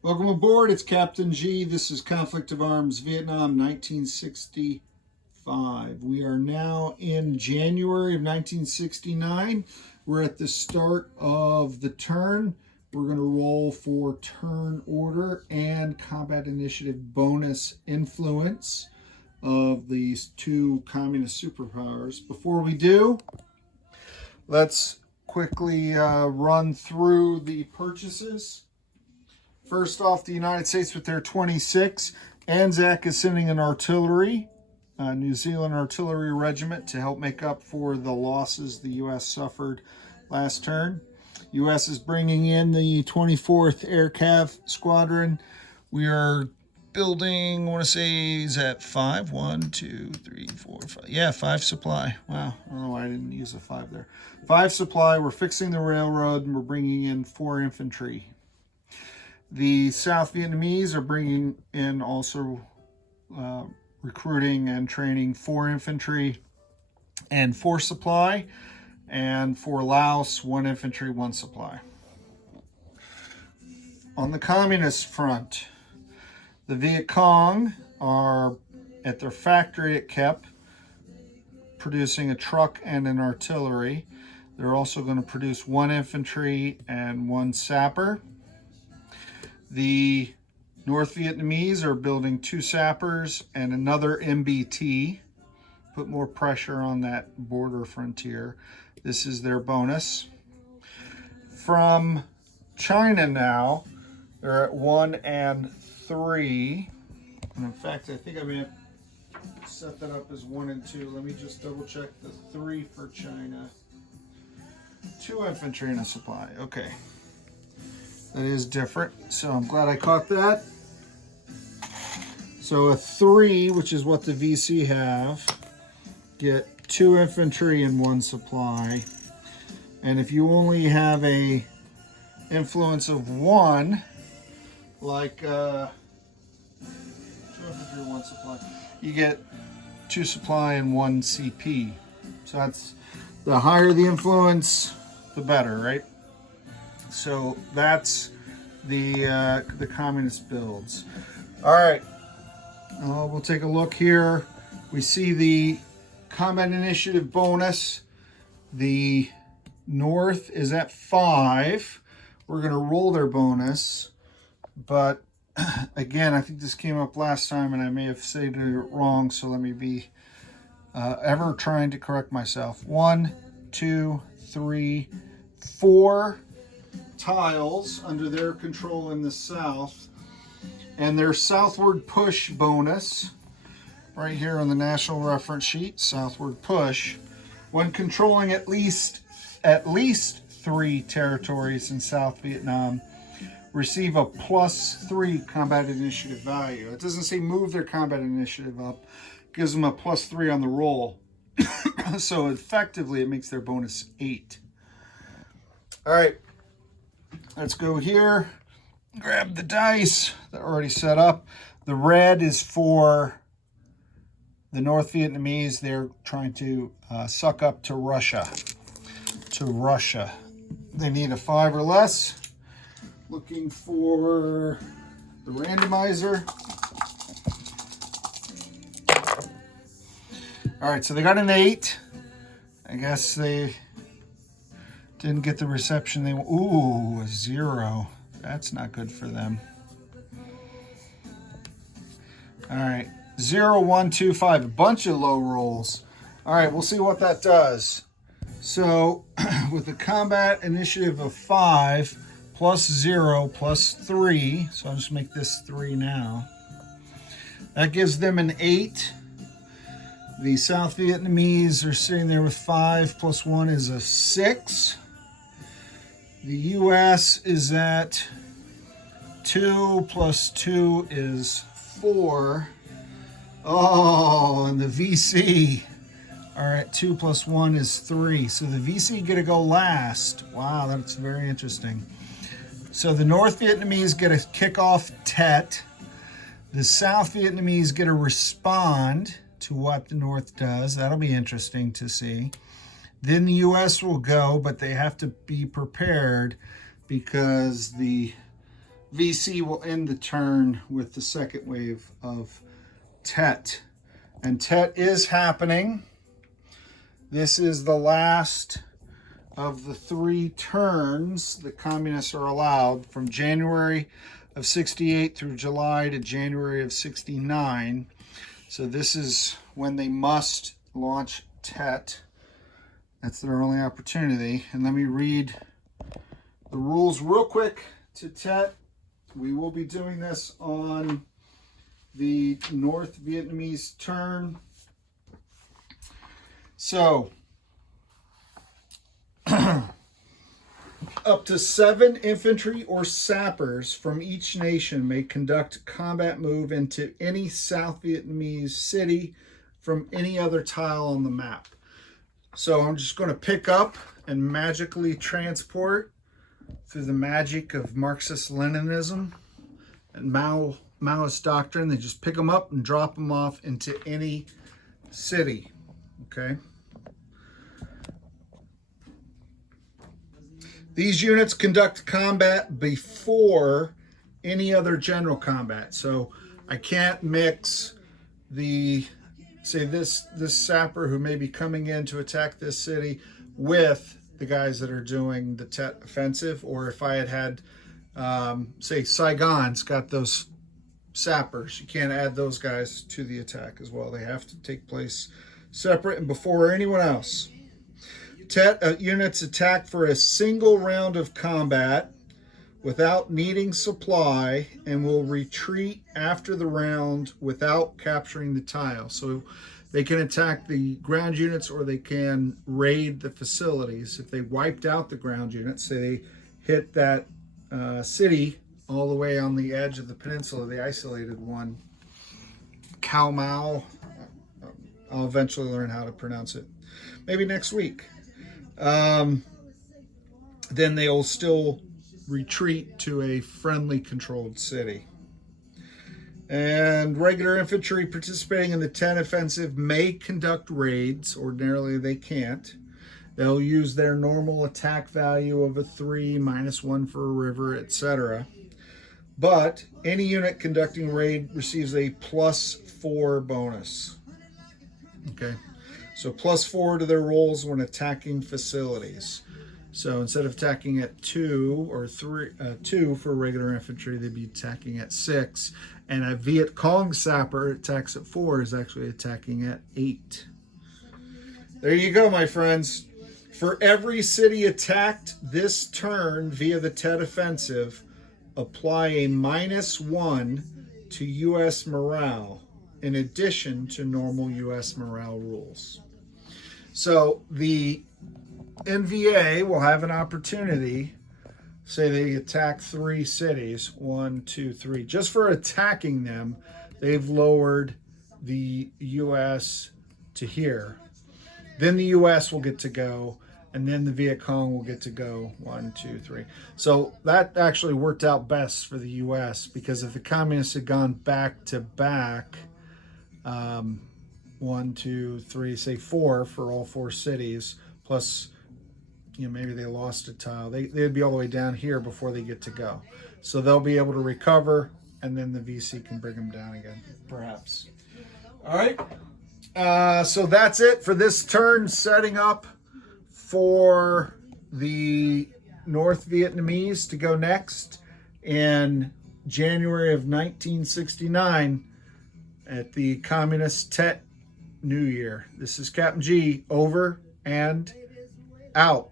Welcome aboard. It's Captain G. This is Conflict of Arms, Vietnam, 1965. We are now in January of 1969. We're at the start of the turn. We're going to roll for turn order and combat initiative bonus influence of these two communist superpowers. Before we do, let's quickly run through the purchases. First off, the United States with their 26. ANZAC is sending an artillery, New Zealand Artillery Regiment, to help make up for the losses the U.S. suffered last turn. U.S. is bringing in the 24th Air Cav Squadron. We are building, I want to say, is that 5? 1, 2, 3, 4, 5. Yeah, 5 supply. Wow, I don't know why I didn't use a 5 there. 5 supply. We're fixing the railroad, and we're bringing in 4 infantry. The South Vietnamese are bringing in also recruiting and training 4 infantry and 4 supply. And for Laos, 1 infantry, 1 supply. On the communist front, the Viet Cong are at their factory at Kep producing a truck and an artillery. They're also going to produce 1 infantry and 1 sapper. The North Vietnamese are building 2 sappers and another MBT. Put more pressure on that border frontier. This is their bonus. From China now, they're at 1 and 3. And in fact, I think I may have set that up as 1 and 2. Let me just double check the 3 for China. 2 infantry and a supply. Okay. That is different, so I'm glad I caught that. So a 3, which is what the VC have, get 2 infantry and 1 supply. And if you only have a influence of 1, like 2 infantry, 1 supply, you get 2 supply and 1 CP. So that's, the higher the influence, the better, right? So that's the communist builds. All right, we'll take a look here. We see the combat initiative bonus. The North is at 5. We're going to roll their bonus, but again, I think this came up last time, and I may have said it wrong. So let me be ever trying to correct myself. 1, 2, 3, 4. Tiles under their control in the south, and their southward push bonus right here on the national reference sheet. Southward push, when controlling at least 3 territories in South Vietnam, receive a +3 combat initiative value. It doesn't say move their combat initiative up, it gives them a +3 on the roll. So effectively it makes their bonus 8. All right, let's go here, grab the dice. They're already set up. The red is for the North Vietnamese. They're trying to suck up to Russia. They need a 5 or less. Looking for the randomizer. All right, so they got an 8. I guess they didn't get the reception they want. Ooh, a 0. That's not good for them. All right, 0, 1, 2, 5. A bunch of low rolls. All right, we'll see what that does. So with a combat initiative of 5, +0, +3. So I'll just make this 3 now. That gives them an 8. The South Vietnamese are sitting there with 5 + 1 is a 6. The U.S. is at 2 + 2 is 4. Oh, and the VC are at 2 + 1 is 3. So the VC get to go last. Wow, that's very interesting. So the North Vietnamese get a kickoff Tet. The South Vietnamese get to respond to what the North does. That'll be interesting to see. Then the U.S. will go, but they have to be prepared because the VC will end the turn with the second wave of Tet. And Tet is happening. This is the last of the 3 turns the communists are allowed from January of 68 through July to January of 69. So this is when they must launch Tet. That's their only opportunity. And let me read the rules real quick to Tet. We will be doing this on the North Vietnamese turn. So, up to 7 infantry or sappers from each nation may conduct a combat move into any South Vietnamese city from any other tile on the map. So I'm just going to pick up and magically transport through the magic of Marxist-Leninism and Maoist doctrine. They just pick them up and drop them off into any city. Okay. These units conduct combat before any other general combat. So I can't mix the, say this sapper who may be coming in to attack this city with the guys that are doing the Tet offensive. Or if I had say Saigon's got those sappers, you can't add those guys to the attack as well. They have to take place separate and before anyone else. Tet units attack for a single round of combat without needing supply and will retreat after the round without capturing the tile. So they can attack the ground units or they can raid the facilities. If they wiped out the ground units, say they hit that city all the way on the edge of the peninsula, the isolated one, Khao Mau, I'll eventually learn how to pronounce it. Maybe next week. Then they'll still retreat to a friendly controlled city. And regular infantry participating in the Tet offensive may conduct raids. Ordinarily they can't. They'll use their normal attack value of a 3, -1 for a river, etc. But any unit conducting raid receives a +4 bonus. Okay. So +4 to their rolls when attacking facilities. So instead of attacking at 2 or 3, 2 for regular infantry, they'd be attacking at 6. And a Viet Cong sapper attacks at 4 is actually attacking at 8. There you go, my friends. For every city attacked this turn via the Tet offensive, apply a -1 to U.S. morale, in addition to normal U.S. morale rules. So the NVA will have an opportunity, say they attack 3 cities, 1, 2, 3. Just for attacking them, they've lowered the U.S. to here. Then the U.S. will get to go, and then the Viet Cong will get to go 1, 2, 3. So that actually worked out best for the U.S. because if the communists had gone back to back, 1, 2, 3, say 4 for all 4 cities, plus, you know, maybe they lost a tile. They'd be all the way down here before they get to go. So they'll be able to recover, and then the VC can bring them down again, perhaps. All right. So that's it for this turn, setting up for the North Vietnamese to go next in January of 1969 at the Communist Tet New Year. This is Captain G, over and out.